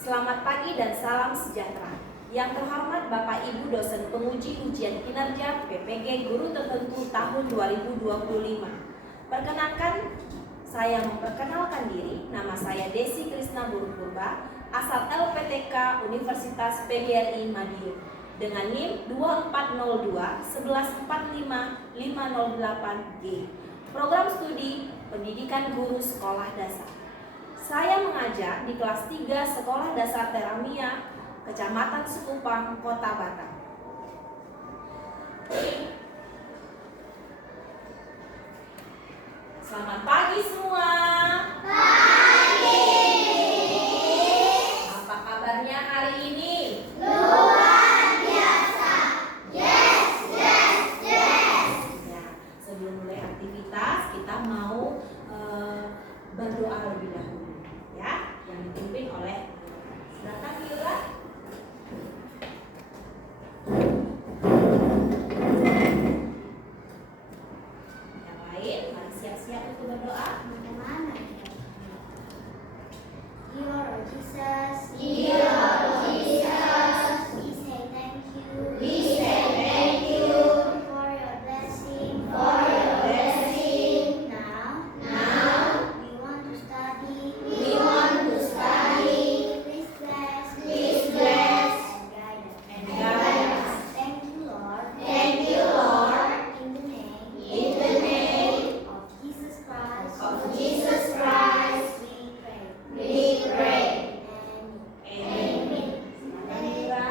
Selamat pagi dan salam sejahtera. Yang terhormat Bapak Ibu dosen penguji ujian kinerja PPG Guru Tertentu tahun 2025. Perkenalkan, saya memperkenalkan diri. Nama saya Desi Krisna Burupurba, asal LPTK Universitas PGRI Madiun. Dengan NIM 2402 1145 508G. Program studi Pendidikan Guru Sekolah Dasar. Saya mengajar di kelas 3 Sekolah Dasar Teramia, Kecamatan Sekupang, Kota Batam. Selamat pagi semua. Pagi. Apa kabarnya hari ini? Luar biasa. Yes. Ya, sebelum mulai aktivitas kita mau berdoa lebih dahulu, ya, yang dipimpin oleh silakan Yura. Yang lain, mari siap-siap untuk berdoa. Bagaimana? Dear Jesus. We say thank you. For your blessing. Now we want to study. Please bless and guide us. Thank you, Lord. In the name of Jesus Christ, we pray. Amen. Silakan Yura.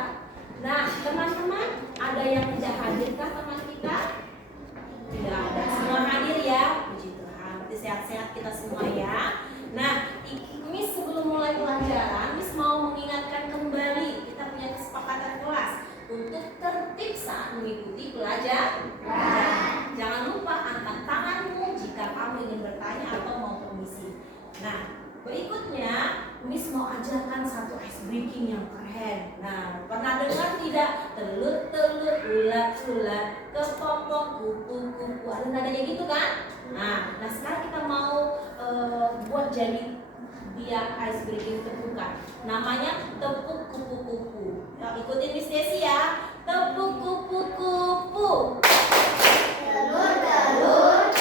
Nah, teman-teman, ada yang tidak hadirkah teman kita? Tidak ada, semua hadir ya. Puji Tuhan, berarti sehat-sehat kita semua ya. Nah, Miss sebelum mulai pelajaran, Miss mau mengingatkan kembali kita punya kesepakatan kelas untuk tertib saat mengikuti pelajaran. Jangan lupa angkat tanganmu jika kamu ingin bertanya atau mau permisi. Nah, berikutnya Miss mau ajarkan satu ice breaking yang keren. Nah, pernah dengar tidak? Telur-telur, ulat-ulat, kepompong, kupu-kupu. Ada nadanya gitu kan? Nah sekarang kita mau buat jadi biar ice breaking terbuka. Namanya tepuk kupu-kupu. Nah, ikutin Miss Desi ya. Tepuk kupu-kupu. Telur-telur,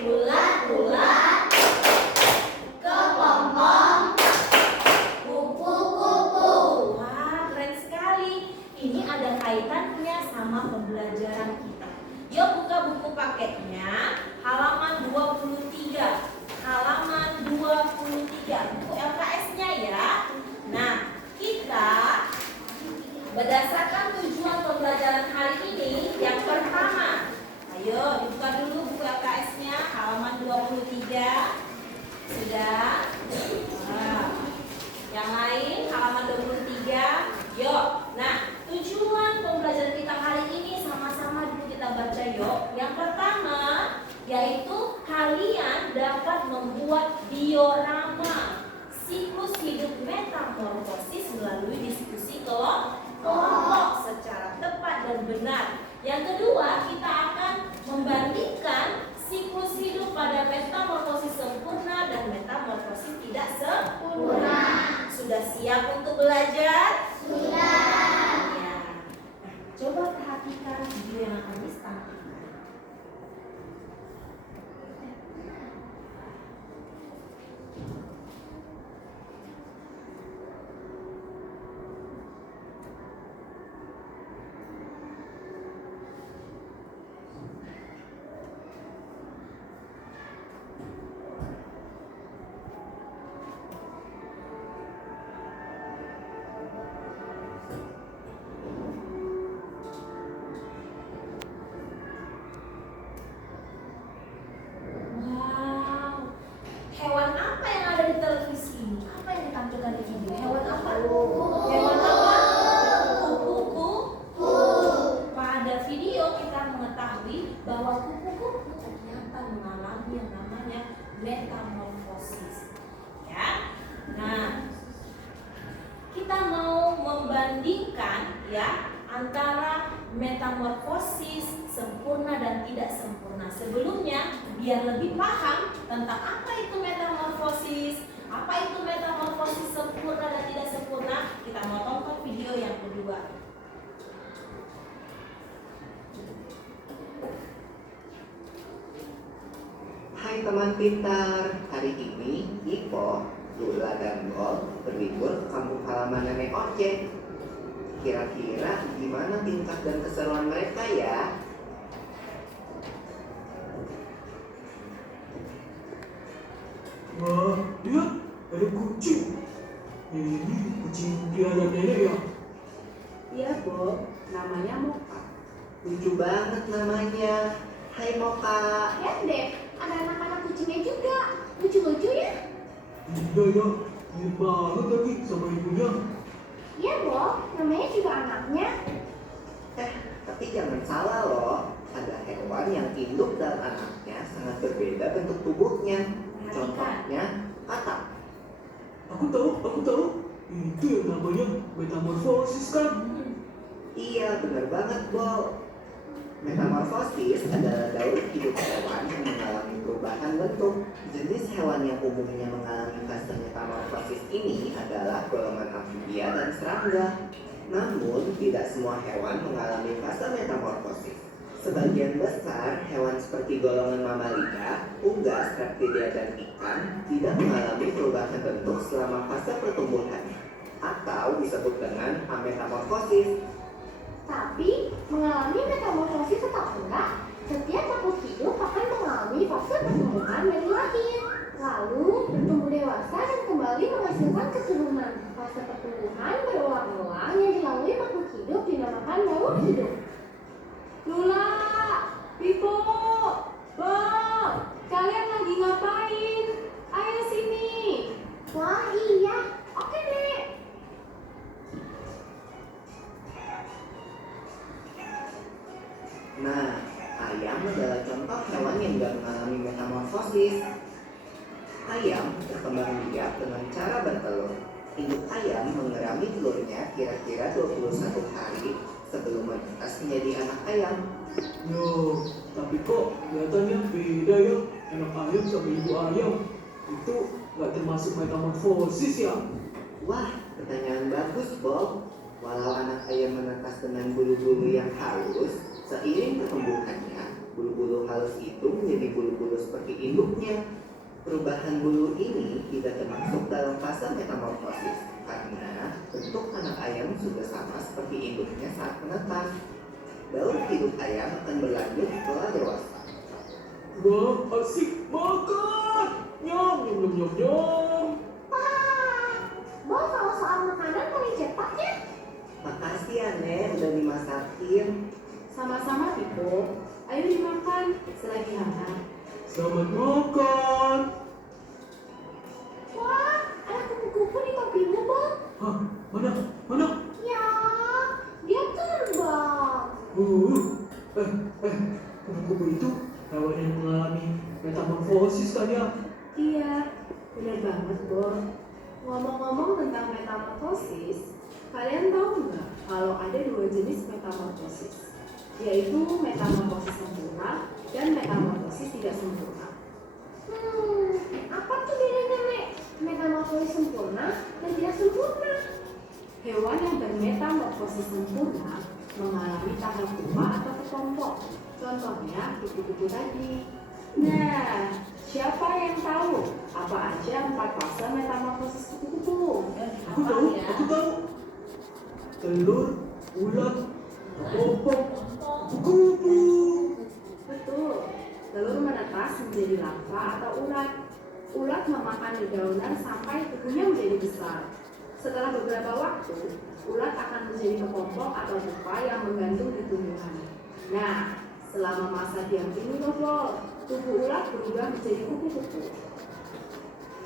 Ulat-ulat, kepompong, kupu-kupu. wah, keren sekali. Ini ada kaitannya sama pembelajaran kita. Yuk buka buku paketnya, halaman 23. Halaman 23, buku LKS-nya ya. Nah, kita berdasarkan tujuan pembelajaran hari ini, yang pertama, ayo dibuka dulu buku LKS-nya, halaman 23. Sudah? Nah, yang lain halaman 23. Yuk. Nah, tujuan pembelajaran kita hari ini sama-sama dulu kita baca yuk. Yang pertama yaitu kalian dapat membuat diorama siklus hidup metamorfosis melalui diskusi kelompok secara tepat dan benar. Yang kedua, kita akan membandingkan siklus hidup pada metamorfosis sempurna dan metamorfosis tidak sempurna. Sudah siap untuk belajar? Sudah. Ya. Nah, coba perhatikan video yang akan ditampilkan. Wow, hewan apa yang ada di televisi ini? Apa yang ditampilkan di video? Hewan apa? Hewan apa? Kupu-kupu. Pada video kita mengetahui bahwa kupu-kupu ternyata mengalami yang namanya metamorfosis. Ya. Nah, kita mau membandingkan ya antara metamorfosis sempurna dan tidak sempurna. Sebelumnya, biar lebih paham tentang apa itu metamorfosis pintar. Hari ini Ipo, Lula, dan Gol berlibur ke kampung halaman nenek Oce. Kira-kira gimana tingkah dan keseruan mereka ya? Wah, lihat, ada kucing. Ini kucing piara nenek ya? Iya, Bob. Namanya Moka. Lucu banget namanya. Hai Moka. Lihat deh, ada anak-anak kucingnya juga. Lucu-lucu ya? Iya ya, mirip banget lagi sama ibunya. Iya, Bob. Namanya juga anaknya. Tapi jangan salah loh. Ada hewan yang induk dan anaknya sangat berbeda bentuk tubuhnya. Contohnya katak. Aku tahu. Itu yang namanya metamorfosis kan? Iya, benar banget, Bo. Metamorfosis adalah daur hidup hewan yang mengalami perubahan bentuk. Jenis hewan yang umumnya mengalami fase metamorfosis ini adalah golongan amfibia dan serangga. Namun, tidak semua hewan mengalami fase metamorfosis. Sebagian besar hewan seperti golongan mamalia, unggas, reptilia, dan ikan tidak mengalami perubahan bentuk selama fase pertumbuhannya, atau disebut dengan ametamorfosis. Tapi mengalami metamorfosis tetap enggak. Setiap makhluk hidup akan mengalami fase pertumbuhan dari lahir, lalu bertumbuh dewasa dan kembali menghasilkan keturunan. Fase pertumbuhan berulang-ulang yang dilalui makhluk hidup dinamakan daur hidup. Lula, Pipo, Bob, kalian lagi ngapain? Ayo sini. Wah iya, oke Nek. Nah, ayam adalah contoh hewan yang tidak mengalami metamorfosis. Ayam berkembang biak dengan cara bertelur. Induk ayam mengerami telurnya kira-kira 21 hari sebelum menetas menjadi anak ayam. Yo, tapi kok kelihatannya beda ya anak ayam sama ibu ayam. Itu nggak termasuk metamorfosis ya? Wah, pertanyaan bagus, Bob. Walau anak ayam menetas dengan bulu-bulu yang halus, seiring pertumbuhannya, bulu-bulu halus itu menjadi bulu-bulu seperti induknya. Perubahan bulu ini tidak termasuk dalam fase metamorfosis karena bentuk anak ayam sudah sama seperti induknya saat menetas. Daur hidup ayam akan berlanjut setelah dewasa. Wah, asik makan. Nyam, nyam, nyam, nyam, nyam. Wah, Bob kalau soal makanan paling cepat ya. Makasih ya, Nek, udah dimasakin. Sama-sama, Pipo. Ayo dimakan selagi hangat. Selamat makan. Wah, ada kupu-kupu di topimu Bob. Hah, mana? Ya, dia terbang. Kupu-kupu itu hewan yang mengalami metamorfosis kan ya? Iya, benar banget, Bob. Ngomong-ngomong tentang metamorfosis, kalian tahu nggak kalau ada dua jenis metamorfosis, yaitu metamorfosis sempurna dan metamorfosis tidak sempurna. Apa tuh bedanya Nek? Metamorfosis sempurna dan tidak sempurna. Hewan yang bermetamorfosis sempurna mengalami tahap pupa atau kepompong. Contohnya kupu-kupu tadi. Nah, siapa yang tahu apa aja 4 fase metamorfosis kupu-kupu? Aku tahu. Telur, ulat, kepompong, kupu-kupu. Betul. Telur menetas menjadi larva atau ulat. Ulat memakan dedaunan sampai tubuhnya menjadi besar. Setelah beberapa waktu, ulat akan menjadi kepompong atau pupa yang menggantung di tumbuhan. Nah, selama masa diam ini tubuh ulat berubah menjadi kupu-kupu.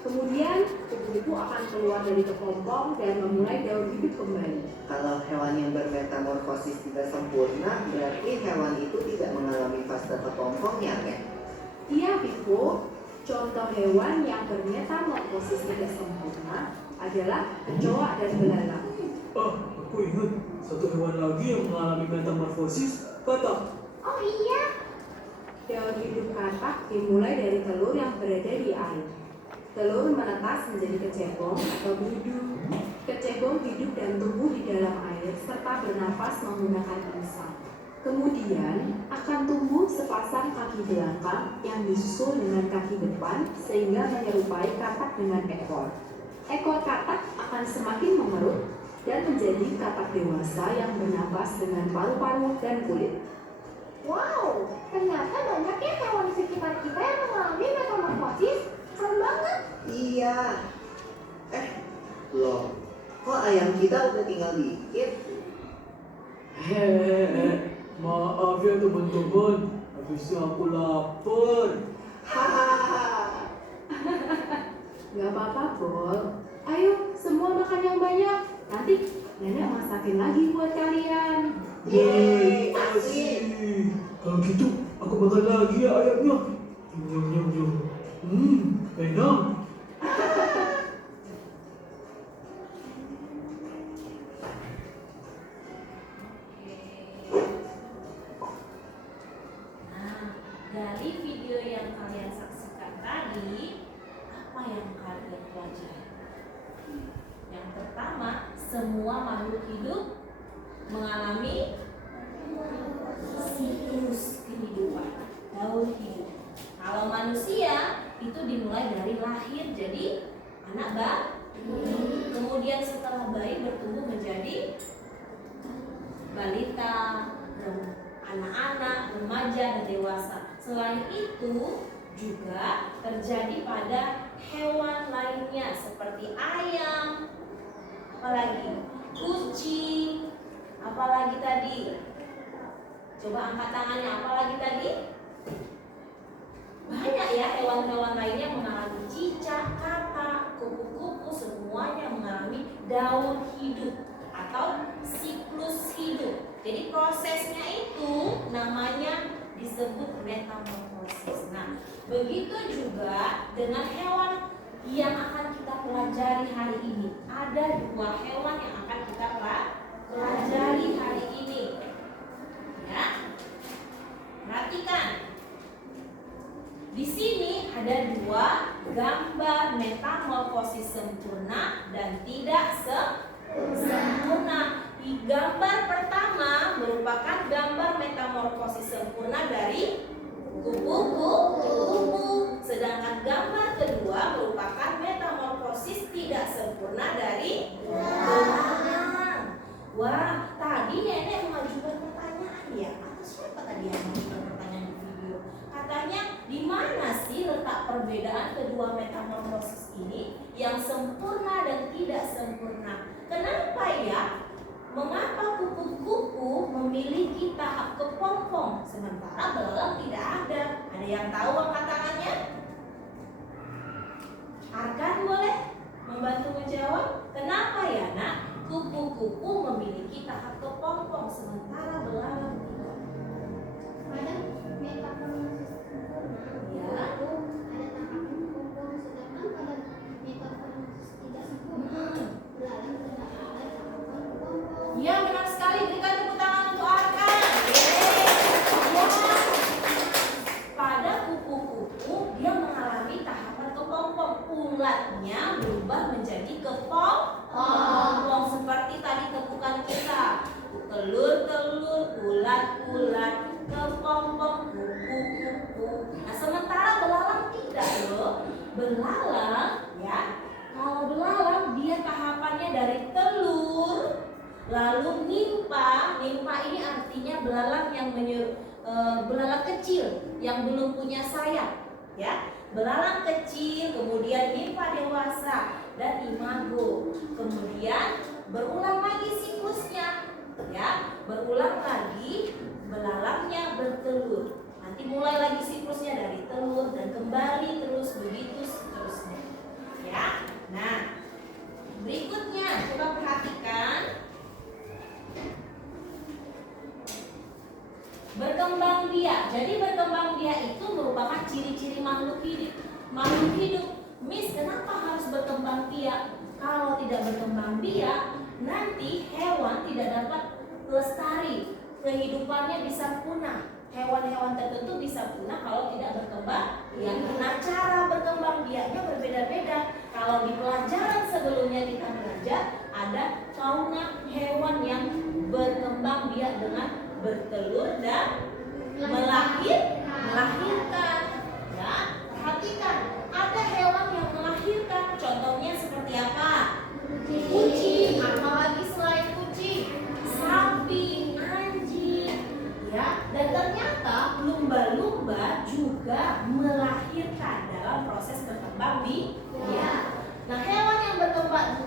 Kemudian, kupu-kupu akan keluar dari kepompong dan memulai daur hidup kembali. Kalau hewan yang bermetamorfosis tidak sempurna, berarti hewan itu tidak mengalami fase kepompongnya, Nek. Iya, Pipo. Contoh hewan yang bermetamorfosis tidak sempurna adalah kecoa dan belalang. Aku ingat satu hewan lagi yang mengalami metamorfosis, katak. Oh iya, Daur hidup katak dimulai dari telur yang berada di air. Telur menetas menjadi kecebong atau berudu. Kecebong hidup dan tumbuh di dalam air serta bernapas menggunakan insang. Kemudian akan tumbuh sepasang kaki belakang yang disusul dengan kaki depan sehingga menyerupai katak dengan ekor. Ekor katak akan semakin mengerut dan menjadi katak dewasa yang bernafas dengan paru-paru dan kulit. Wow, ternyata banyak ya hewan di sekitar kita yang mengalami metamorfosis. Keren banget. Iya. Loh, kok ayam kita udah tinggal dikit? Hehehe, maaf ya teman-teman, habisnya aku lapar. Hahaha. Gak apa-apa, Bol. Ayo, semua makan yang banyak. Nanti nenek masakin lagi buat kalian. Yeay, asik. Asik. Kalau gitu, aku makan lagi ya ayamnya. Nyam nyam nyam. Enak. Nah, dari video yang kalian saksikan tadi, apa yang kalian pelajari? Yang pertama, semua makhluk hidup mengalami siklus kehidupan, daur hidup. Kalau manusia itu dimulai dari lahir jadi anak bayi, kemudian setelah bayi bertumbuh menjadi balita, anak-anak, remaja, dan dewasa. Selain itu juga terjadi pada hewan lainnya seperti ayam, apalagi kucing, apalagi tadi. Coba angkat tangannya, apalagi tadi? Banyak ya hewan-hewan lainnya mengalami cicak, katak, kupu-kupu, semuanya mengalami daur hidup atau siklus hidup. Jadi prosesnya itu namanya disebut metamorfosis. Nah, begitu juga dengan hewan yang akan kita pelajari hari ini. Ada 2 hewan yang akan kita pelajari hari ini. Ya, perhatikan. Di sini ada 2 gambar metamorfosis sempurna dan tidak sempurna. Di gambar pertama merupakan gambar metamorfosis sempurna dari kupu-kupu, sedangkan gambar kedua merupakan metamorfosis tidak sempurna dari belalang. Wah, tadi nenek mengajukan pertanyaan ya? Atau siapa tadi yang mengajukan pertanyaan di video? Katanya, di mana sih letak perbedaan kedua metamorfosis ini yang sempurna dan tidak sempurna? Kenapa ya? Mengapa kupu-kupu memiliki tahap kepompong sementara belalang tidak ada? Ada yang tahu angkat tangannya? Arkan boleh membantu menjawab? Kenapa ya nak? Kupu-kupu memiliki tahap kepompong sementara belalang tidak. Pada metamorfosis sempurna, Ya. itu ada tahap kepompong, sedangkan pada metamorfosis tidak sempurna, belalang tidak ada tahap kepompong. Ya, benar sekali. Berikan tepuk tangan untuk Arkan. Ya. Pada kupu-kupu dia mengalami tahapan kepompong. Ulatnya berubah menjadi kepompong seperti tadi tepukan kita. Telur-telur, ulat-ulat, kepompong, kupu-kupu. Nah, sementara belalang tidak loh. Belalang ya. Kalau belalang dia tahapannya dari telur lalu nimpa. Nimpa ini artinya belalang yang belalang kecil yang belum punya sayap, ya. Belalang kecil, kemudian nimpa dewasa dan imago. Kemudian berulang lagi siklusnya, ya. Berulang lagi belalangnya bertelur. Nanti mulai lagi siklusnya dari telur dan kembali terus begitu seterusnya, ya. Nah, berikutnya coba perhatikan. Berkembang biak. Jadi berkembang biak itu merupakan ciri-ciri makhluk hidup. Makhluk hidup. Miss, kenapa harus berkembang biak? Kalau tidak berkembang biak, nanti hewan tidak dapat lestari. Kehidupannya bisa punah. Hewan-hewan tertentu bisa punah kalau tidak berkembang biak. Nah, cara berkembang biaknya berbeda-beda. Kalau di pelajaran sebelumnya kita belajar ada fauna hewan yang berkembang biak dengan bertelur biak. Nah, hewan yang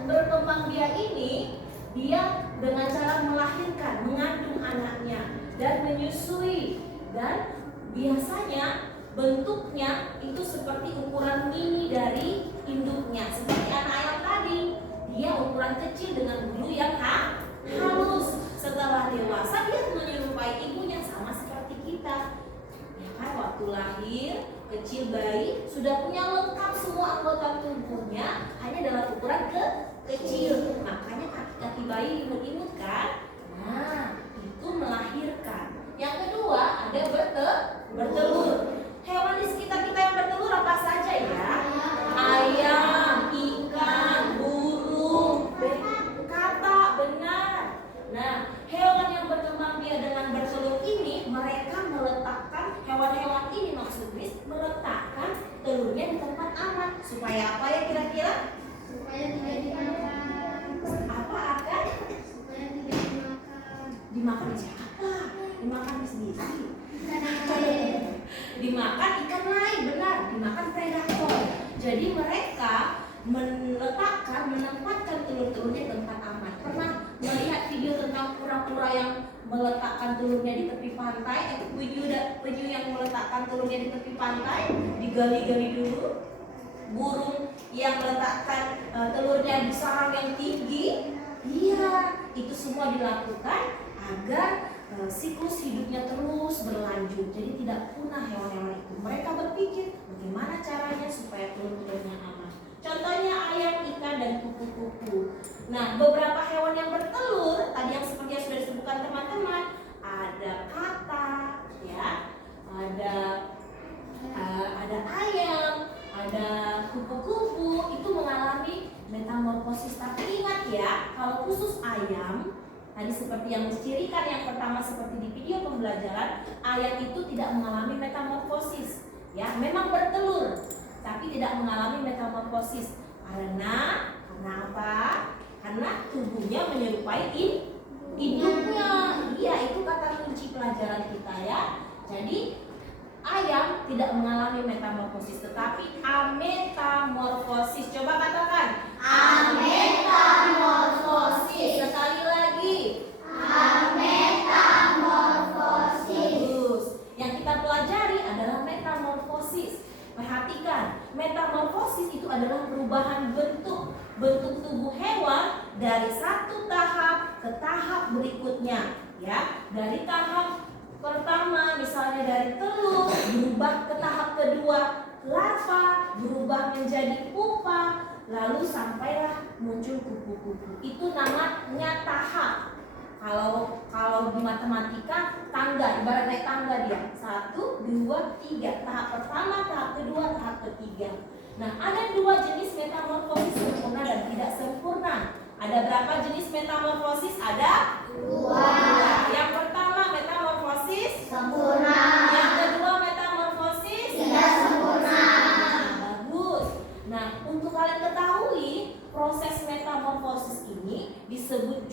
berkembang biak ini dia dengan cara melahirkan, mengandung anaknya dan menyusui, dan biasanya bentuknya itu seperti ukuran mini dari induknya, seperti anak ayam tadi. Dia ukuran kecil dengan bulu yang halus. Setelah dewasa dia menyerupai ibunya, sama seperti kita. Ya kan, waktu lahir kecil bayi sudah punya lengkap semua anggota tubuhnya, hanya dalam ukuran kecil. Makanya kaki-kaki bayi imut-imut kan? Nah, itu melahirkan. Yang kedua ada bertelur. Hewan di sekitar kita yang bertelur apa saja ya? Ayam, ikan, burung, katak, benar. Nah, hewan yang berkembang biak dengan bertelur ini, mereka meletakkan, hewan-hewan ini maksudnya meletakkan telurnya di tempat aman. Supaya apa ya kira-kira? Supaya tidak dimakan. Apa akan? Supaya tidak dimakan. Dimakan siapa? Dimakan sendiri. Dimakan ikan lain, benar, dimakan predator. Jadi mereka menempatkan telur-telurnya di tempat aman. Pernah melihat video tentang kura-kura yang meletakkan telurnya di tepi pantai? Penyu yang meletakkan telurnya di tepi pantai, digali-gali dulu. Burung yang meletakkan telurnya di sarang yang tinggi. Iya, itu semua dilakukan agar siklus hidupnya terus berlanjut, jadi tidak punah hewan-hewan itu. Mereka berpikir bagaimana caranya supaya telur-telurnya aman. Contohnya ayam, ikan, dan kupu-kupu. Nah, beberapa hewan yang bertelur tadi yang seperti yang sudah disebutkan teman-teman, ada katak, ya, ada ayam, ada kupu-kupu, itu mengalami metamorfosis. Tapi ingat ya, kalau khusus ayam, tadi seperti yang dicirikan yang pertama seperti di video pembelajaran, ayam itu tidak mengalami metamorfosis. Ya, memang bertelur, tapi tidak mengalami metamorfosis. Karena apa? Karena tubuhnya menyerupai induknya. Iya, itu kata kunci pelajaran kita ya. Jadi ayam tidak mengalami metamorfosis, tetapi ametamorfosis. Coba katakan ametamorfosis. Sekali lagi, ametamorfosis. Bagus. Yang kita pelajari adalah metamorfosis. Perhatikan, metamorfosis itu adalah perubahan bentuk tubuh hewan dari satu tahap ke tahap berikutnya, ya. Dari tahap pertama misalnya dari telur berubah ke tahap kedua, larva berubah menjadi pupa, lalu sampailah muncul kupu-kupu. Itu namanya tahap. Kalau di matematika tangga, ibarat naik tangga dia 1, 2, 3. Tahap pertama, tahap kedua, tahap ketiga. Nah, ada dua jenis metamorfosis, sempurna dan tidak sempurna. Ada berapa jenis metamorfosis? Ada 2. Yang pertama metamorfosis sempurna. Yang kedua metamorfosis tidak sempurna. Bagus. Nah, untuk kalian ketahui, proses metamorfosis ini disebut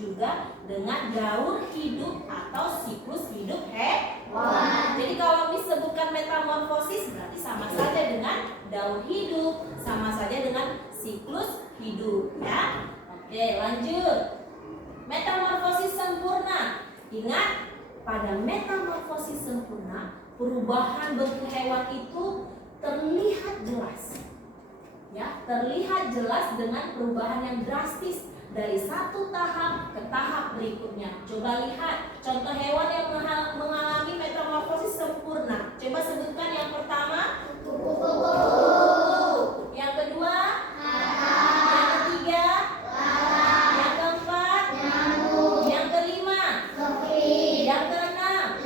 juga dengan daur hidup atau siklus hidup hewan. Jadi kalau disebutkan metamorfosis berarti sama saja dengan daur hidup, sama saja dengan siklus hidup, ya. Oke, lanjut. Metamorfosis sempurna. Ingat, pada metamorfosis sempurna, perubahan bentuk hewan itu terlihat jelas. Ya, terlihat jelas dengan perubahan yang drastis dari satu tahap ke tahap berikutnya. Coba lihat contoh hewan yang mengalami metamorfosis sempurna. Coba sebutkan yang pertama, kupu-kupu. Yang kedua, yang ketiga, yang keempat, nyamuk. Yang kelima, yang keenam,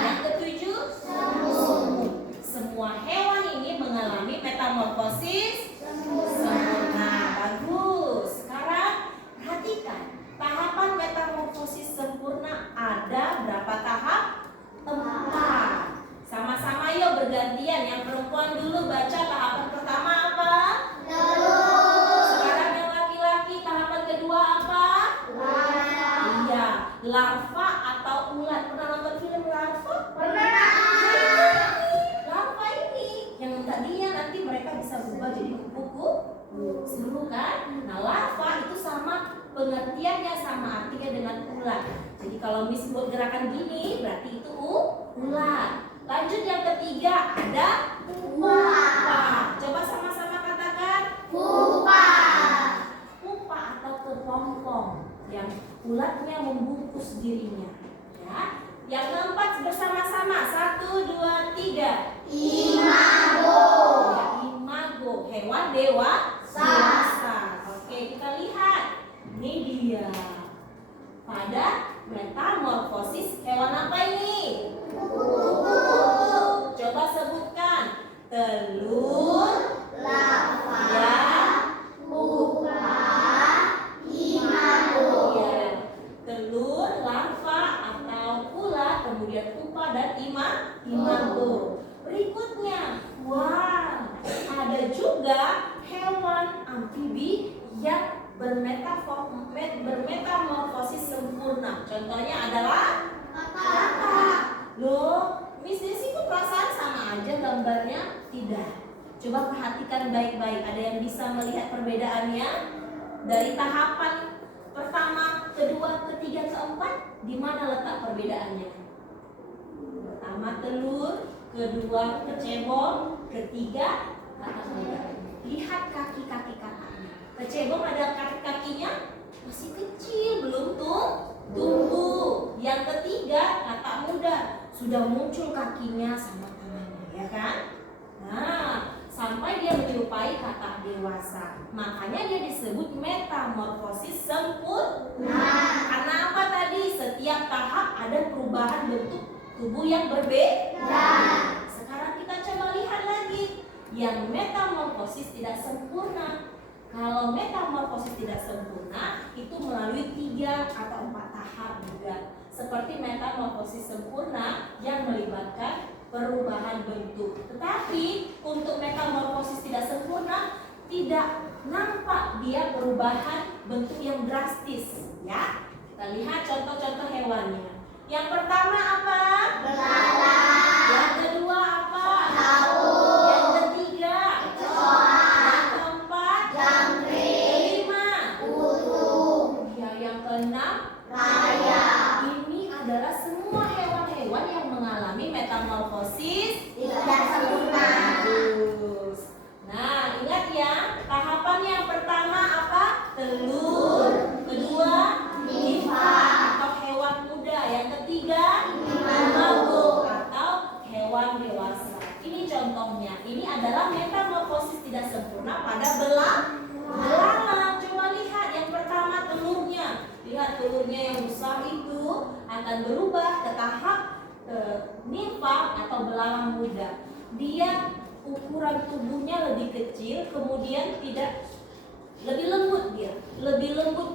yang ketujuh, semut. Semua hewan ini mengalami metamorfosis sempurna. Bagus. Sekarang perhatikan, tahapan metamorfosis sempurna ada berapa tahap? 4. Sama-sama yuk bergantian. Yang perempuan dulu baca tahapan pertama apa? Telur. Sekarang yang laki-laki tahapan kedua apa? Larva. Iya, larva atau ulat. Pernah nonton film larva? Pernah. Larva ini yang mereka bisa berubah jadi kupu-kupu. Seru kan? Nah, larva itu sama pengertiannya, sama artinya dengan ulat. Jadi kalau Miss buat gerakan gini, berarti itu ulat. Lanjut yang ketiga, ada pupa. Coba sama-sama katakan pupa. Pupa atau kepompong yang ulatnya membungkus dirinya. Ya. Yang keempat bersama-sama, 1, 2, 3. Imago. Ya, imago, hewan dewasa. Oke, kita lihat. Ini dia. Pada metamorfosis hewan apa ini? Coba sebutkan. Telur, larva, pupa, imago. Ya. Telur, larva atau ulat, kemudian pupa dan imago. Berikutnya, wah, ada juga hewan amfibi yang bermetamorfosis sempurna. Contohnya adalah katak. Loh, Miss Desi kok perasaan sama aja gambarnya? Tidak. Coba perhatikan baik-baik. Ada yang bisa melihat perbedaannya? Dari tahapan pertama, kedua, ketiga, keempat, di mana letak perbedaannya? Pertama telur, kedua kecebong, ketiga katak muda. Lihat kaki-kaki kataknya. Kecebong ada kaki-kakinya masih kecil, belum tumbuh. Yang ketiga katak muda sudah muncul kakinya sama tangannya, ya kan? Nah, sampai dia menyerupai katak dewasa. Makanya dia disebut metamorfosis sempurna. Karena apa tadi? Setiap tahap ada perubahan bentuk tubuh yang berbeda. Sekarang kita coba lihat lagi yang metamorfosis tidak sempurna. Kalau metamorfosis tidak sempurna itu melalui 3 atau 4 tahap juga. Seperti metamorfosis sempurna yang melibatkan perubahan bentuk. Tetapi untuk metamorfosis tidak sempurna tidak nampak dia perubahan bentuk yang drastis, ya. Kita lihat contoh-contoh hewannya. Yang pertama apa? Belalang. Yang kedua apa? Laut. Yang ketiga? Kecoa. Yang keempat? Jangkrik. Kelima? Burung. Ya, yang keenam? Rayap. Ini adalah semua hewan-hewan yang mengalami metamorfosis tidak sempurna. Bagus. Nah, ingat ya, tahapan yang pertama apa? Telur. Kedua, nimfa atau hewan muda. Yang ketiga, imago atau hewan dewasa. Ini contohnya. Ini adalah metamorfosis tidak sempurna pada belalang. Coba lihat yang pertama telurnya. Lihat telurnya yang besar itu akan berubah ke tahap nimfa atau belalang muda. Dia ukuran tubuhnya lebih kecil, kemudian tidak lebih lembut lebih lembut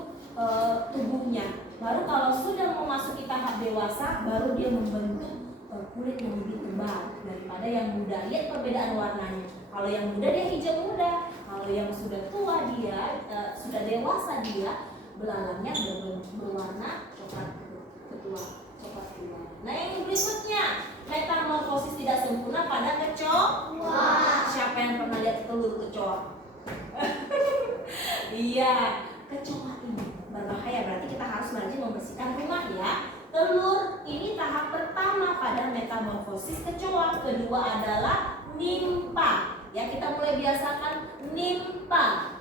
tubuhnya. Baru kalau sudah memasuki tahap dewasa, baru dia membentuk kulit yang lebih tebal daripada yang muda. Lihat perbedaan warnanya. Kalau yang muda dia hijau muda, kalau yang sudah tua dia sudah dewasa dia belalangnya berwarna coklat tua. Nah, yang berikutnya metamorfosis tidak sempurna pada kecoa. Siapa yang pernah lihat telur kecoa? Iya, kecoa ini berbahaya, berarti kita harus rajin membersihkan rumah ya. Telur ini tahap pertama pada metamorfosis kecoa. Kedua adalah nimfa. Ya, kita mulai biasakan nimfa.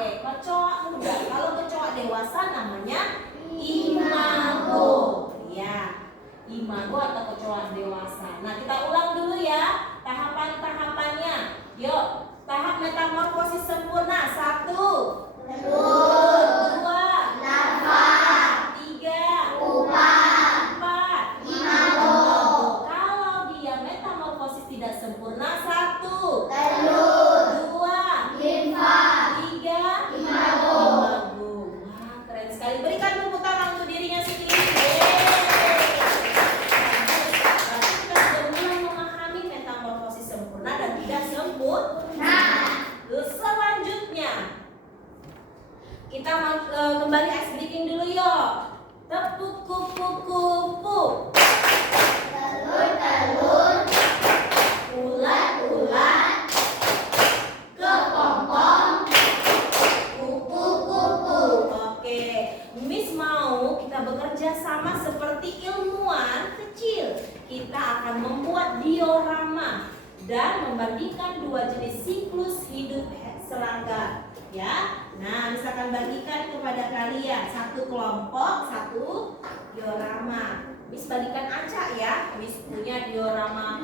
Oke, kecoa muda. Kalau kecoa dewasa namanya imago. Ya, imago atau kecoa dewasa. Nah, kita ulang dulu ya tahapan-tahapannya. Yuk, tahap metamorfosis sempurna. 1, telur. 2, larva. 3, pupa. 4, imago. Kalau dia metamorfosis tidak sempurna, 1, telur. 2, nimfa. 3, imago. Wah, keren sekali. Berikan tepuk tangan untuk dirinya sendiri. Berarti kita sudah mulai memahami metamorfosis sempurna dan tidak sempurna. Terus selanjutnya kita kembali ice breaking dulu yuk. Tepuk kupu-kupu. Telur. dan membandingkan dua jenis siklus hidup serangga. Ya, nah misalkan bagikan kepada kalian satu kelompok, satu diorama. Miss bagikan acak ya. Miss punya diorama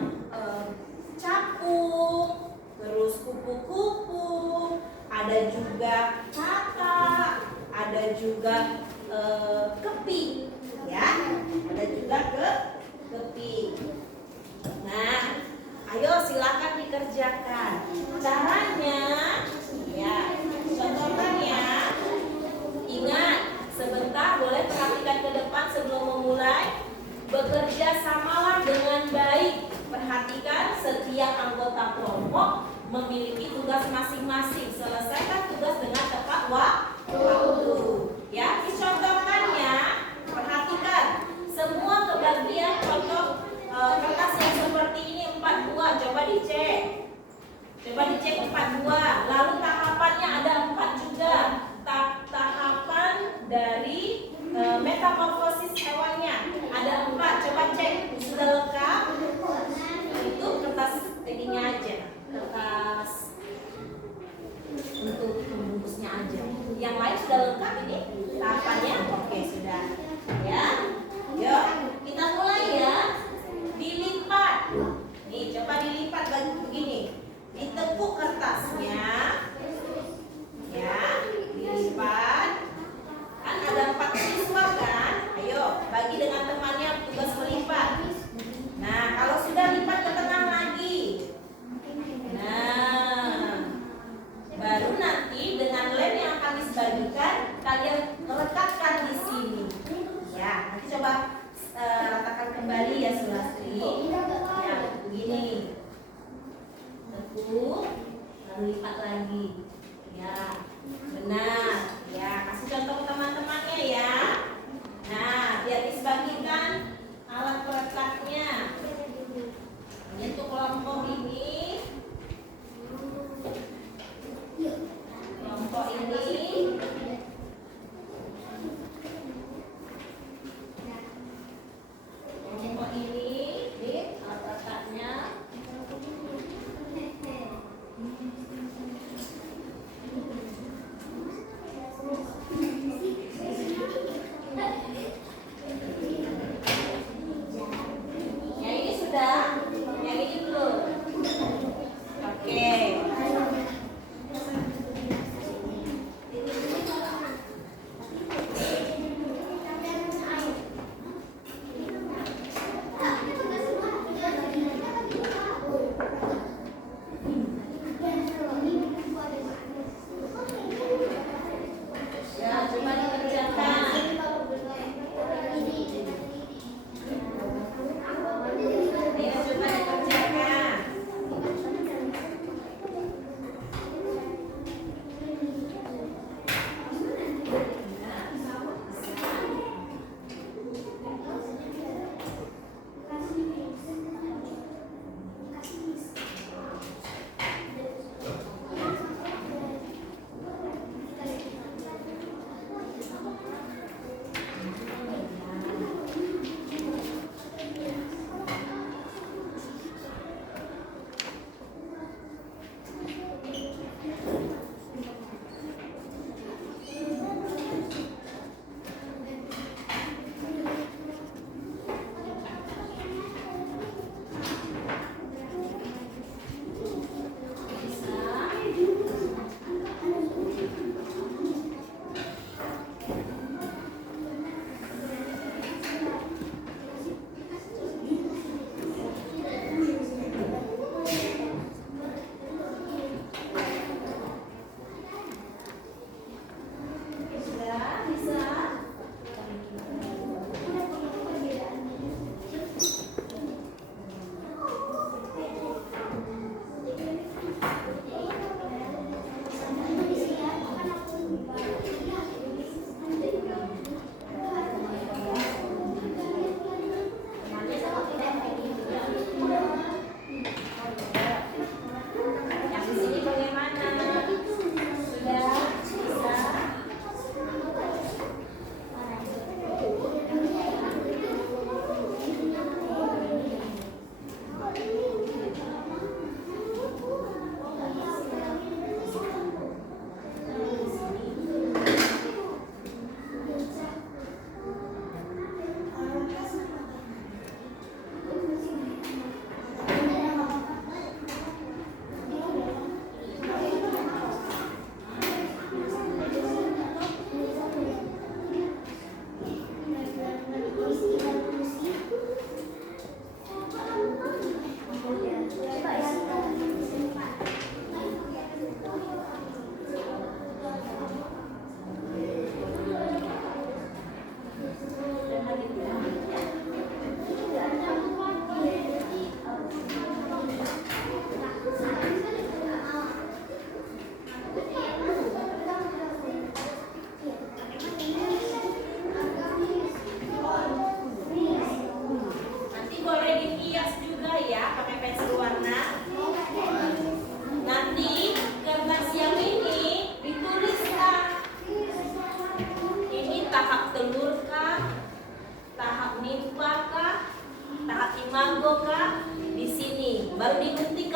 capung, terus kupu-kupu, ada juga katak, ada juga keping, ya, ada juga keping. Nah, ayo silakan dikerjakan. Caranya, ya, contohnya, ingat sebentar boleh perhatikan ke depan sebelum memulai. Bekerja samalah dengan baik. Perhatikan setiap anggota kelompok memiliki tugas masing-masing. Selesaikan tugas dengan tepat waktu. Ya, dicontohkannya. Perhatikan semua kebagian contoh kertas yang seperti ini 4 buah. Coba dicek. Coba dicek 4 buah. Lalu tahapannya ada 4 juga. Tahapan dari metamorfosis hewannya ada 4. Coba cek sudah lengkap. Itu kertas ininya aja, kertas untuk pembungkusnya aja. Yang lain sudah lengkap ini tahapannya. Oke, sudah. Ya, yuk kita mulai ya. Dilipat. Nih, coba dilipat begini. Ditekuk kertasnya. Ya, dilipat. Kan ada 4 siswa kan? Ayo, bagi dengan temannya tugas melipat. Nah, kalau sudah lipat ke tengah lagi. Nah, baru nanti dengan lem yang akan dibagikan kalian lekatkan di sini. Ya, nanti coba ratakan kembali ya Sulastri. Ya, begini. Tekuk, lalu lipat lagi. Ya, benar. Ya, kasih contoh ke teman-temannya ya. Nah, biar dibagikan alat pelekatnya. Untuk kelompok ini, kelompok ini, kelompok ini, alat pelekatnya.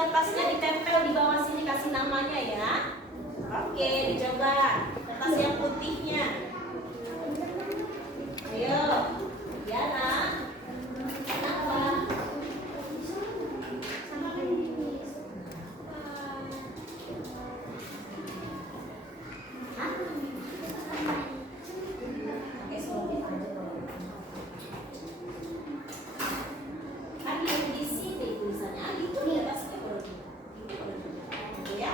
kertasnya ditempel di bawah sini, kasih namanya ya. Oke, dicoba kertas yang putihnya. Ayo, Diana. Kenapa? Hah? Oke, sedikit aja kalau kan yang di sini tulisannya itu di atasnya baru gitu ya,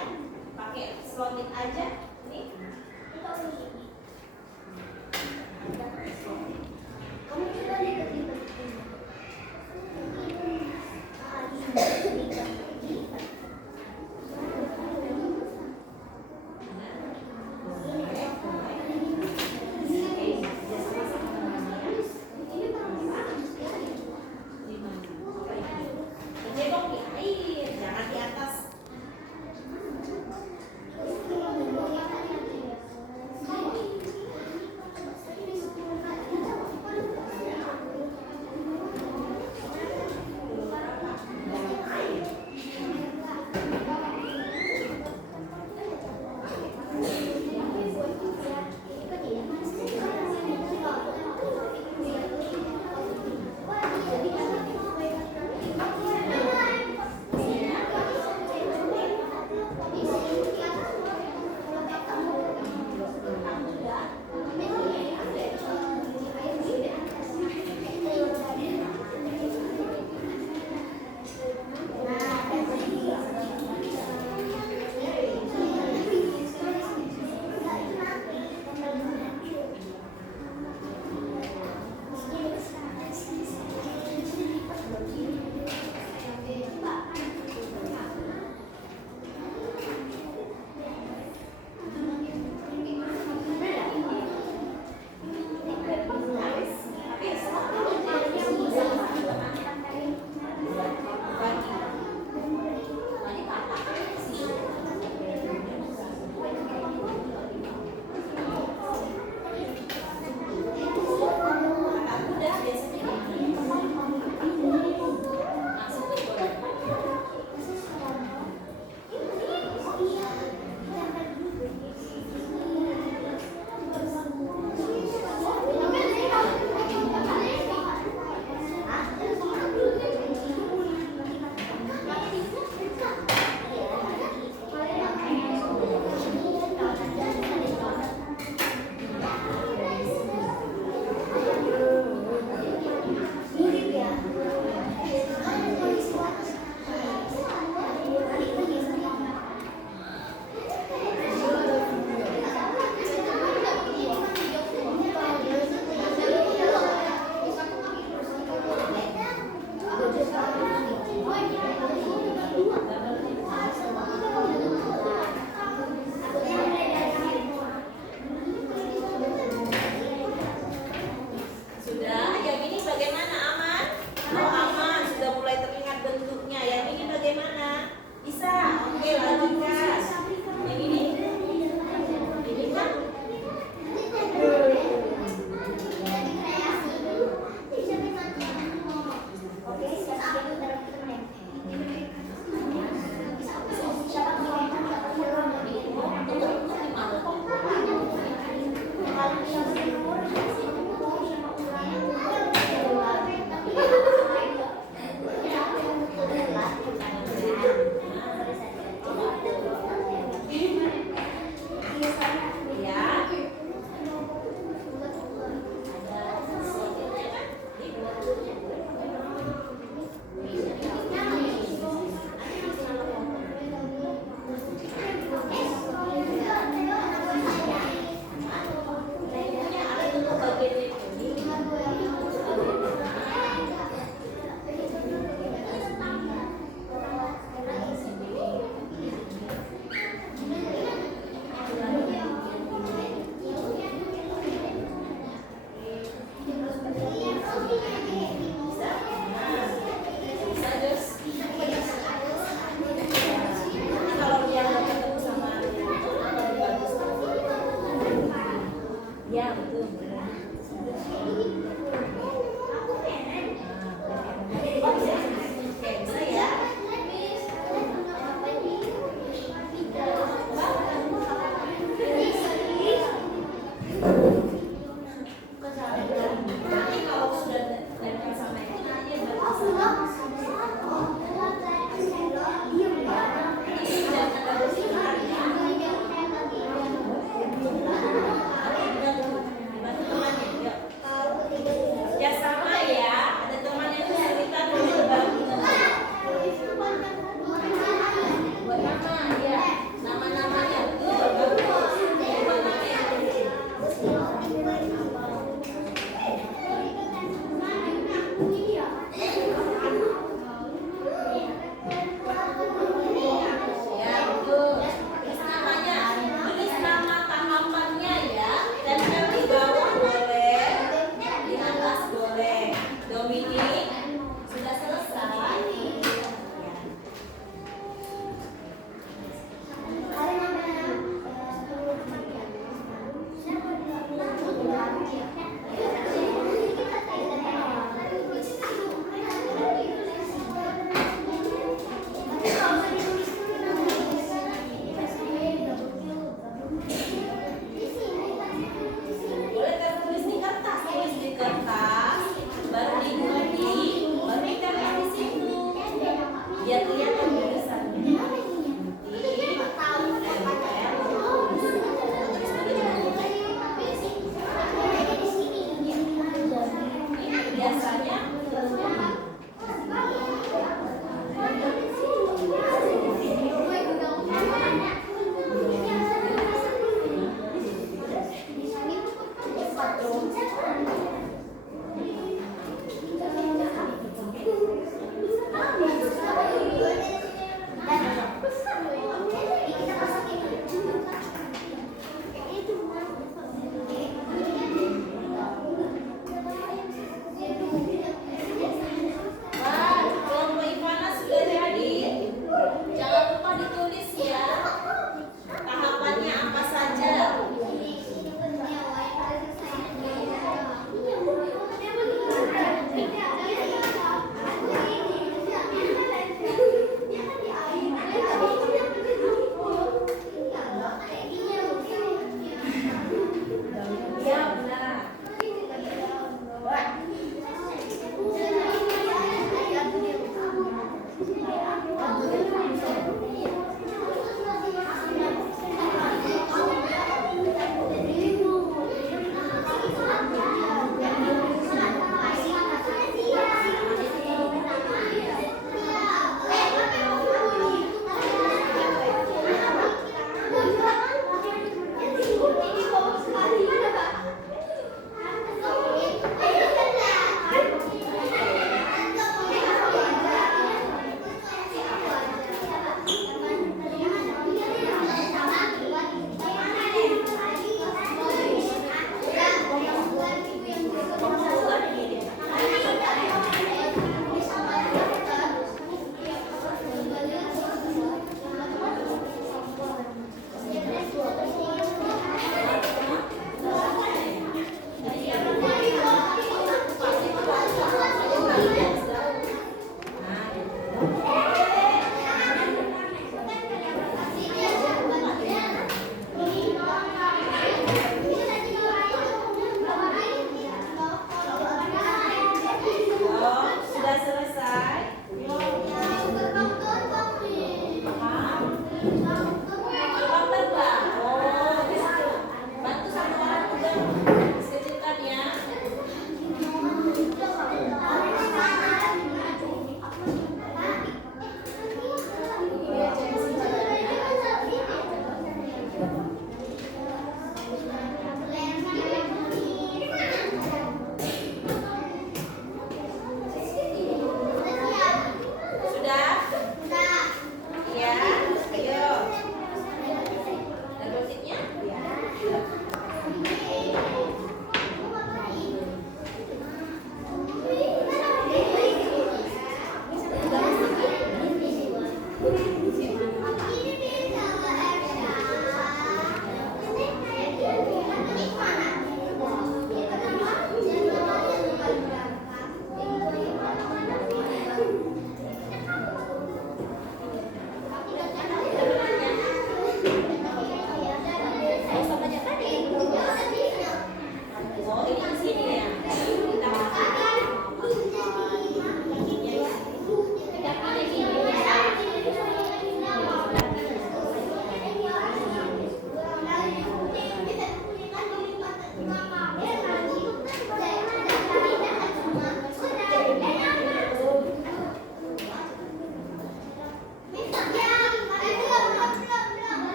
pakai slotin aja nih. Biasanya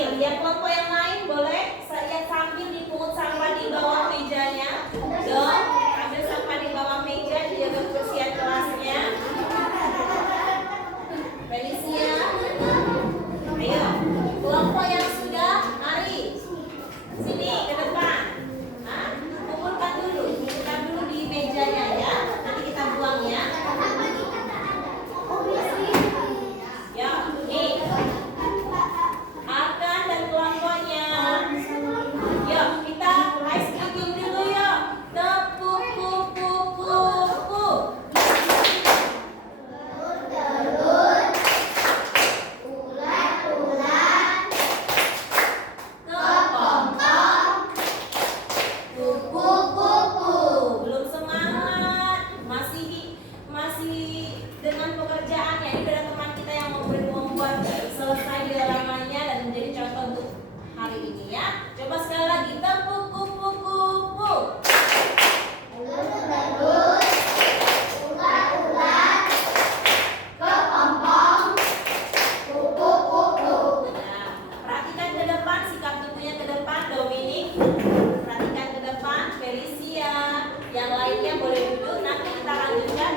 sambil. Yang kelompok yang lain boleh saya sambil dipungut sampah di bawah mejanya. Dong, ambil sampah di bawah meja, dijaga kebersihan kelasnya. Felicia, ayo. Kelompok yang sudah, mari. Sini ke depan. Kumpulkan dulu, di mejanya ya. Nanti kita buang ya. Ya, nih. Arkan dan kelompoknya. Yuk, kita high speaking dulu yuk. Tepuk, puk, puk, puk. Belum semangat, masih dengan pekerjaannya. Ini ada teman kita yang membuat selesai dioramanya dan menjadi contoh untuk hari ini ya. Coba sekali lagi, tepuk, puk, puk, puk. Nah, perhatikan ke depan, sikap tubuhnya ke depan, Dominic. Perhatikan ke depan, Felicia. Yang lainnya boleh duduk, nanti kita lanjutkan.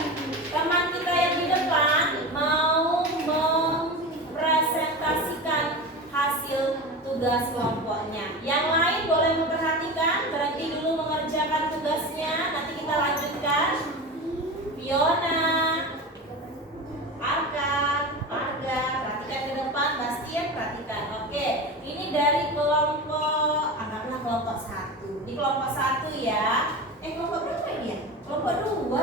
Teman kita yang di depan mau mempresentasikan hasil tugas kelompoknya. Yang lain boleh memperhatikan, berhenti dulu mengerjakan tugasnya, nanti kita lanjutkan. Fiona, Arkan, Arga, perhatikan ke depan, Bastian perhatikan. Oke, ini dari kelompok, anggaplah kelompok 1. Ini kelompok 1 ya. Kelompok berapa ini ya? Kelompok 2.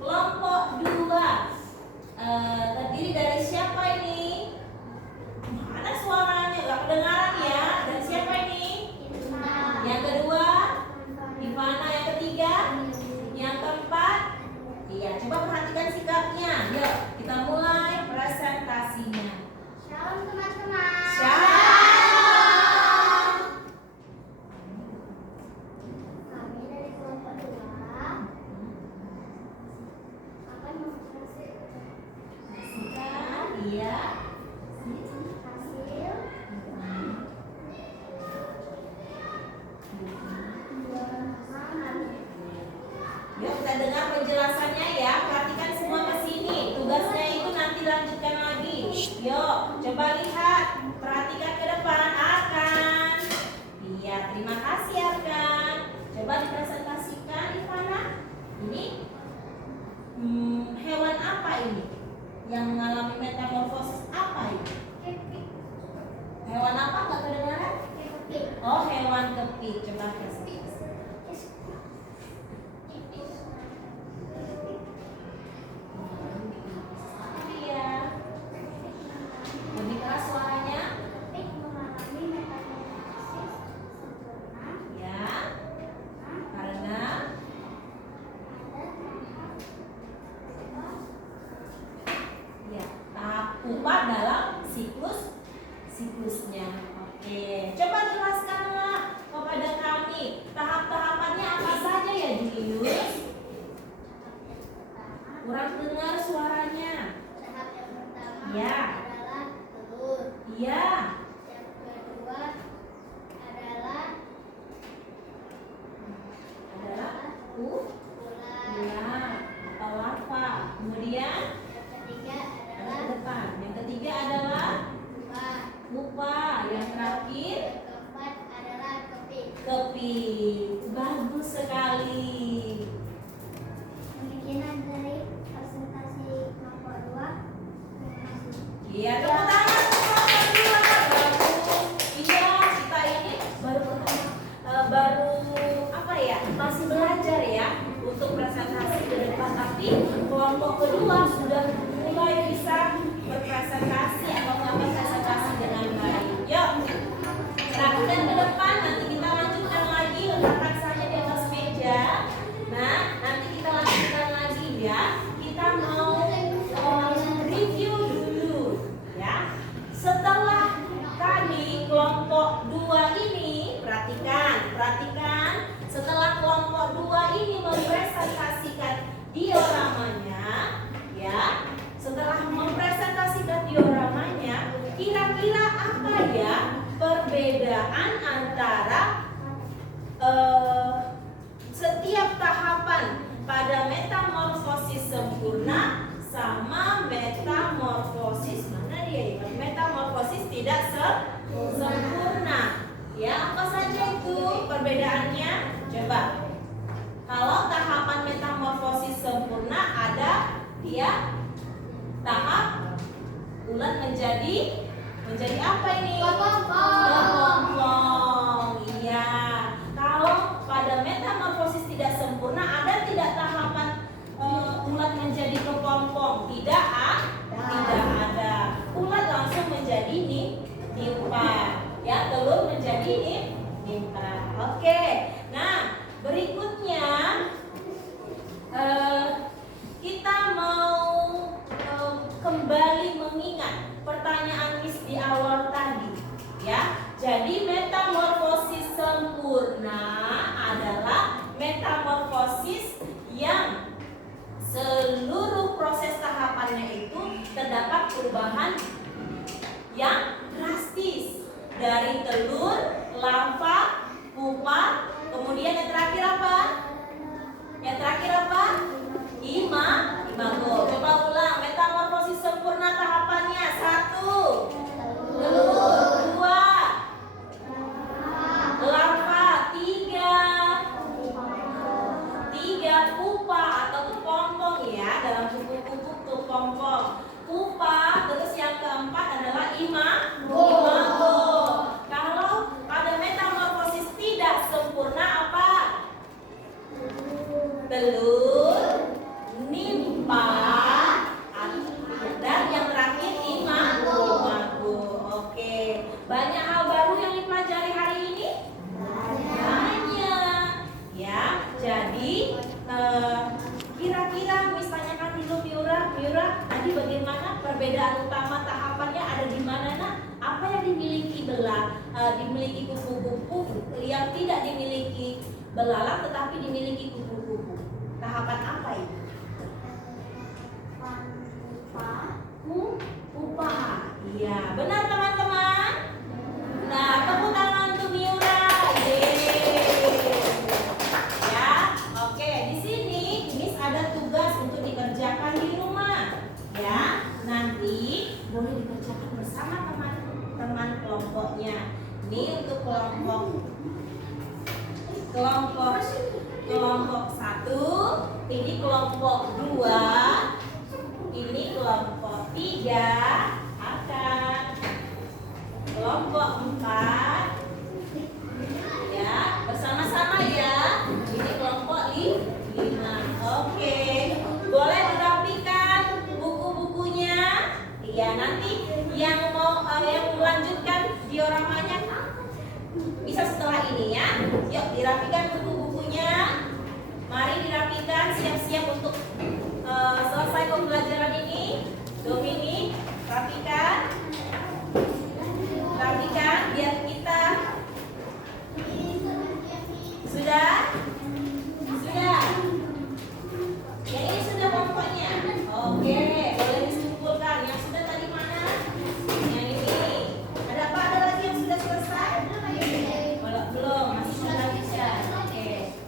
Kelompok 2. Terdiri dari siapa ini? Mana suaranya? Gak kedengaran ya. Dan siapa ini? Yang kedua, Ivana. Yang ketiga, yang keempat. Iya, coba perhatikan sikapnya. Yuk, kita mulai presentasinya. Shalom teman-teman. Shalom. Kami dari kelompok 2 akan mempresentasikan Iya. hasil Yuk kita dengar penjelasannya ya. Perhatikan semua ke sini. Tugasnya itu nanti lanjutkan lagi. Yuk, coba lihat. Perhatikan ke depan. Arkan. Iya, terima kasih Arkan. Coba dipresentasikan Ivana. Ini hewan apa ini? Yang mengalami metamorfosis apa ini? Hewan apa? Gak kedengaran? Oh, hewan kepik. Coba presentasi. Iya. Lebih keras suaranya. mengalami metamorfosis sempurna Ya. Karena ya, tahap pupa dalam siklusnya. Oke. Coba jelaskanlah kepada kami tahap-tahapannya apa saja ya, Julius? Kurang dengar suaranya. tahap yang pertama Ya. adalah telur, Iya. yang kedua adalah ular, ular atau larva. Kemudian yang ketiga ada adalah ke depan. Yang ketiga adalah pupa, pupa. Yang terakhir yang keempat adalah kepik. kepik. Bagus sekali. Demikian dari presentasi kelompok 2. Terima kasih. Iya, tepuk tangan untuk kelompok 2. Bagus. Iya, kita ini baru apa ya? Masih belajar ya untuk presentasi ke depan, tapi kelompok kedua sudah mulai bisa berpresentasi atau melakukan presentasi dengan baik. Yuk, perhatikan ke depan, nanti kita lanjutkan lagi lebih kira-kira apa ya perbedaan antara setiap tahapan pada metamorfosis sempurna sama metamorfosis mana dia? Metamorfosis tidak sempurna. Ya, apa saja itu perbedaannya? Coba. Kalau tahapan metamorfosis sempurna ada dia tahap ulat menjadi apa ini? Kepompong. Iya. Kalau pada metamorfosis tidak sempurna ada tidak tahapan ulat menjadi kepompong? Tidak ada. Ulat langsung menjadi nimpa. Ya, telur menjadi nimpa. Oke. Nah, berikutnya kita mau kembali mengingat pertanyaan Miss di awal tadi, ya. Jadi metamorfosis sempurna adalah metamorfosis yang seluruh proses tahapannya itu terdapat perubahan yang drastis dari telur, larva, pupa, kemudian yang terakhir apa? Imago. Coba ulang, metamorfosis sempurna tahapannya 1 telur, 2 larva, 3 pupa atau kepompong ya, dalam kupu-kupu kepompong. Pupa, terus yang keempat adalah imago. Kalau pada metamorfosis tidak sempurna apa? Telur, nimpa, dan yang terakhir imago. Oke, banyak hal baru yang dipelajari hari ini? Banyak. Ya, jadi kira-kira Miss tanyakan dulu Miura, tadi bagaimana perbedaan utama tahapannya ada di mana? Nah, apa yang dimiliki dimiliki kupu-kupu yang tidak dimiliki belalang tetapi dimiliki kupu-kupu? Tahapan apa itu? Pupa. Iya, benar teman-teman? Nah, tepuk tangan untuk Miura. Ya, oke. Di sini Miss ada tugas untuk dikerjakan di rumah. Ya, nanti boleh dikerjakan bersama teman-teman kelompoknya. Ini untuk kelompok 1, ini kelompok 2, ini kelompok 3, akan kelompok 4, ya, bersama-sama ya. Ini kelompok 5. Oke, boleh dirapikan buku-bukunya. Iya, nanti yang mau yang melanjutkan dioramanya bisa setelah ini ya. Yuk, dirapikan buku-bukunya. Mari dirapikan, siap-siap untuk selesai pembelajaran ini. Domini, rapikan biar kita sudah. Yang ini sudah pokoknya. Oke, boleh disimpulkan. Yang sudah tadi mana? Yang ini. Ada lagi yang sudah selesai? Belum, masih sudah bisa. Oke.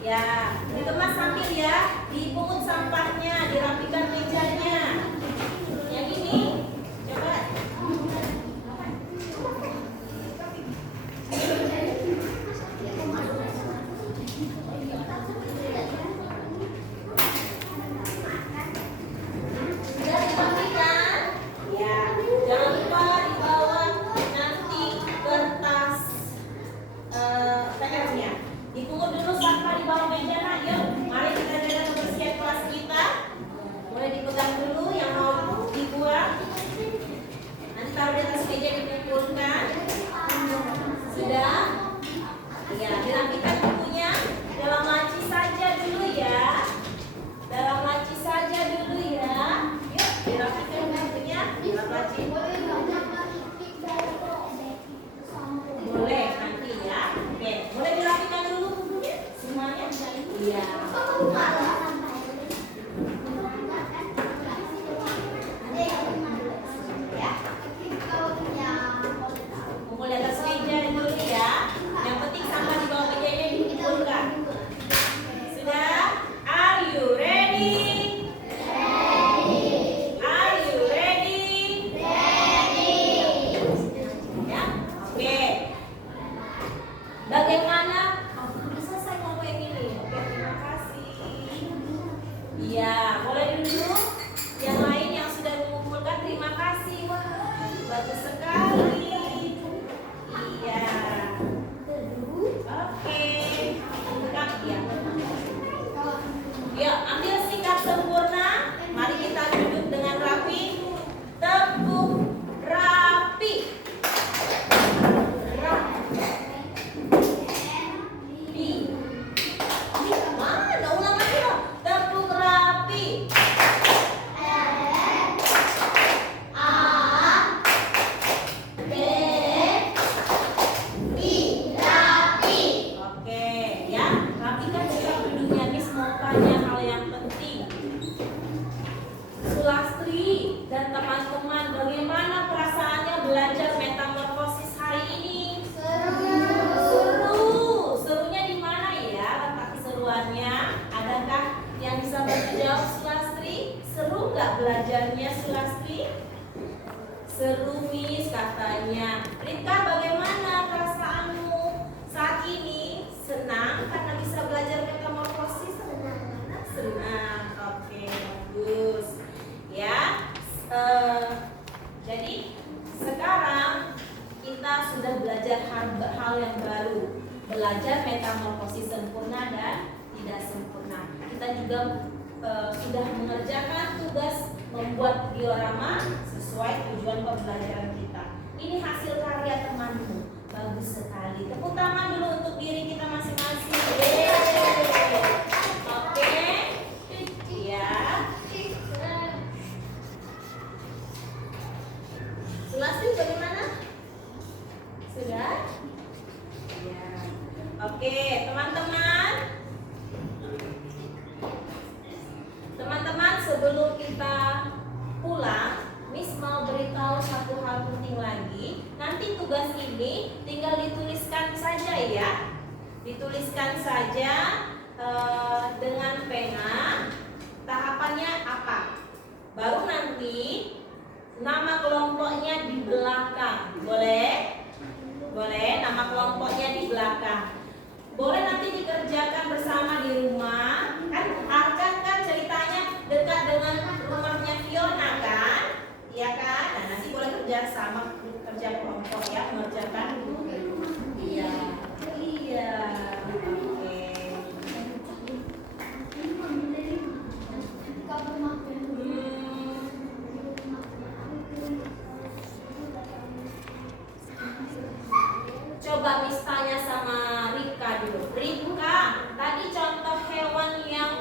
Ya, dikemas sambil ya, dipungut sampahnya, dirapikan mejanya. Yang ini, coba Rika, bagaimana perasaanmu saat ini? Senang karena bisa belajar metamorfosis? Senang. Oke, bagus. Ya. Jadi sekarang kita sudah belajar hal yang baru, belajar metamorfosis sempurna dan tidak sempurna. Kita juga sudah mengerjakan tugas membuat diorama sesuai tujuan pembelajaran kita. Ini hasil karya temanmu, bagus sekali. Tepuk tangan dulu untuk diri kita masing-masing. Oke, ya. Sulastri bagaimana? Sudah? Ya. Oke, teman-teman. Teman-teman, sebelum kita pulang, Miss mau beritahu satu hal penting lagi. Nanti tugas ini tinggal dituliskan saja ya. Dituliskan saja dengan pena. Tahapannya apa? Baru nanti nama kelompoknya di belakang. Boleh? Boleh, nama kelompoknya di belakang. Boleh nanti dikerjakan bersama di rumah. Kan ceritanya dekat dengan rumahnya Fiona kan? Iya kan? Nah, nanti boleh kerja sama, kerja kelompok ya, mengerjakan. Iya. Iya. Oke. Coba Miss tanya sama Rika dulu. Rika, tadi contoh hewan yang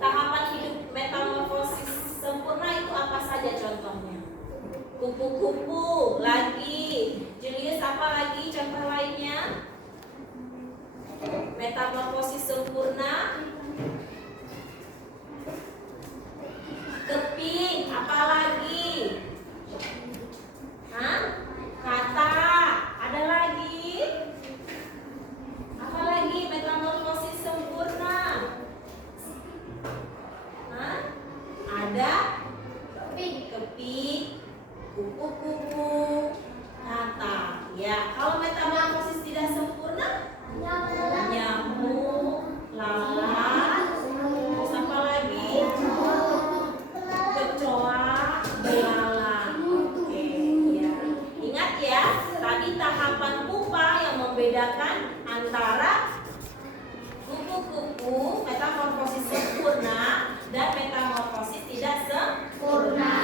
tahapan hidup metamorfosis sempurna itu apa saja contohnya? Kupu-kupu lagi. Julius, apa lagi contoh lainnya? Metamorfosis sempurna. Keping, apa lagi? Hah? Kata, ada lagi? Apa lagi metamorfosis sempurna? Hah? Ada keping, kupu-kupu, kata. Ya, kalau metamorfosis tidak sempurna, nyamuk, lalat, terus apa lagi? Kecoa, belalang. Oke, ya. Ingat ya, tadi tahapan pupa yang membedakan antara kupu-kupu metamorfosis sempurna dan metamorfosis tidak sempurna.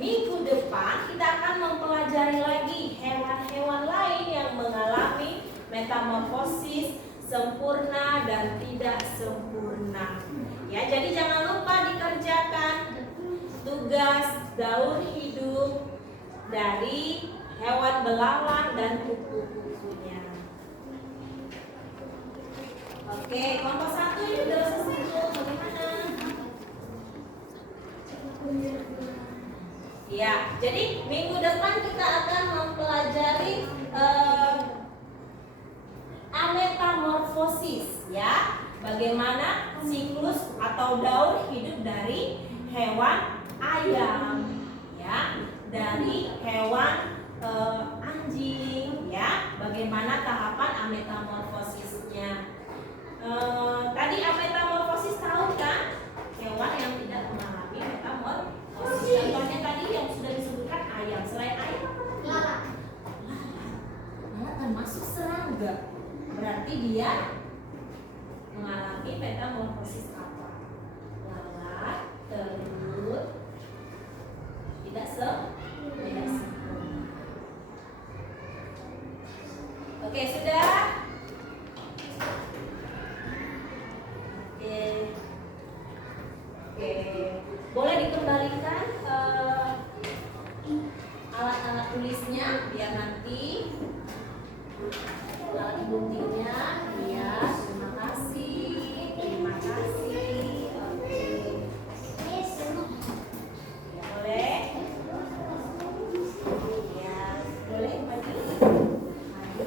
Minggu depan kita akan mempelajari lagi hewan-hewan lain yang mengalami metamorfosis sempurna dan tidak sempurna. Ya, jadi jangan lupa dikerjakan tugas daur hidup dari hewan belalang dan kupu-kupunya. Oke, kelompok 1 ini udah selesai tuh. Bagaimana? Ya, jadi minggu depan kita akan mempelajari ametamorfosis ya. Bagaimana siklus atau daur hidup dari hewan ayam ya, dari hewan anjing ya. Bagaimana tahapan ametamorfosisnya? Tadi ametamorfosis tahu kan? Hewan yang tidak mengalami metamorfosis. Contohnya tadi yang sudah disebutkan ayam. Selain ayam apa lagi? Lalat. Lalat termasuk serangga. Berarti dia mengalami metamorfosis apa? Lalat, terus tidak sempurna. Oke, sudah? Oke. Boleh dikembalikan alat-alat tulisnya biar nanti alat buktinya. Ya, terima kasih. Terima kasih. Oke. Ya, boleh? Ya, boleh maju. Maju.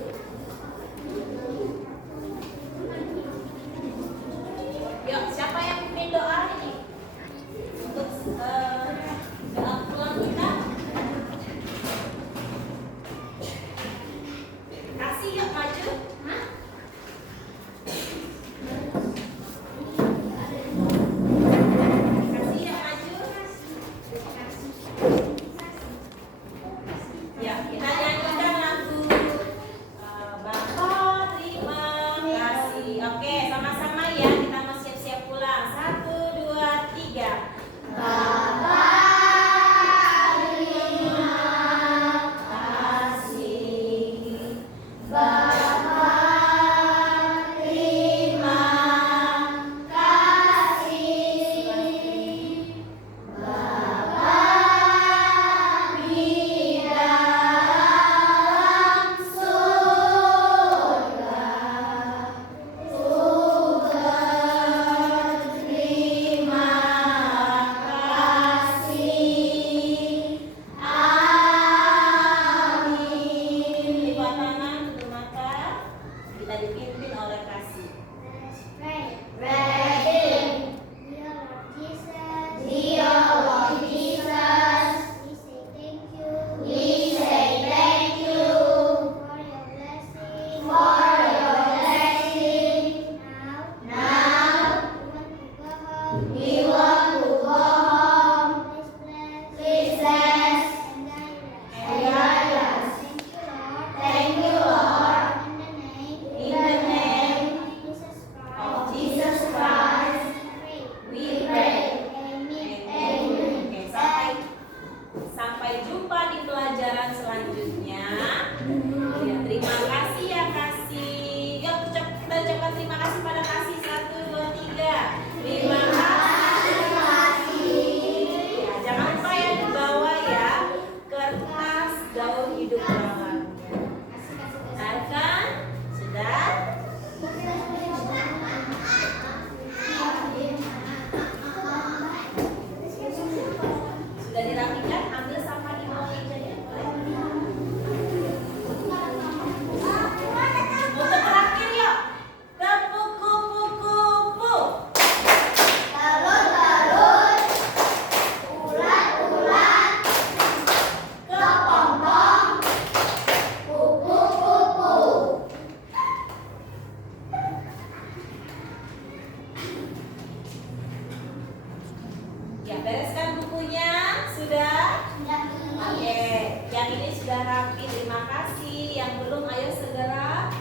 Yang ini sudah rapi, terima kasih. Yang belum, ayo segera.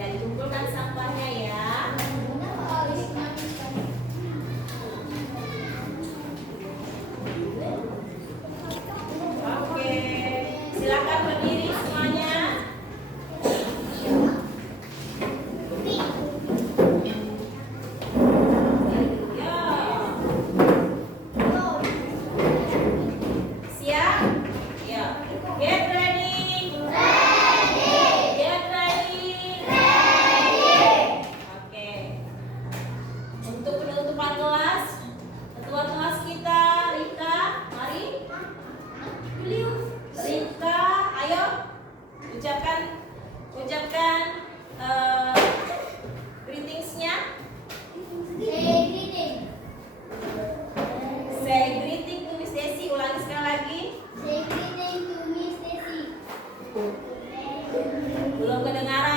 Ya, dikumpulkan sampahnya ya. Oke, silakan berdiri semuanya. Ya. Siap? Ya. Get ready. Get ready. Oke. Untuk penutupan kelas, ketua kelas kita Rika, mari. Rika, ayo ucapkan greetingsnya. Say greeting to Miss Desi. Ulangi sekali lagi. Belum kedengaran.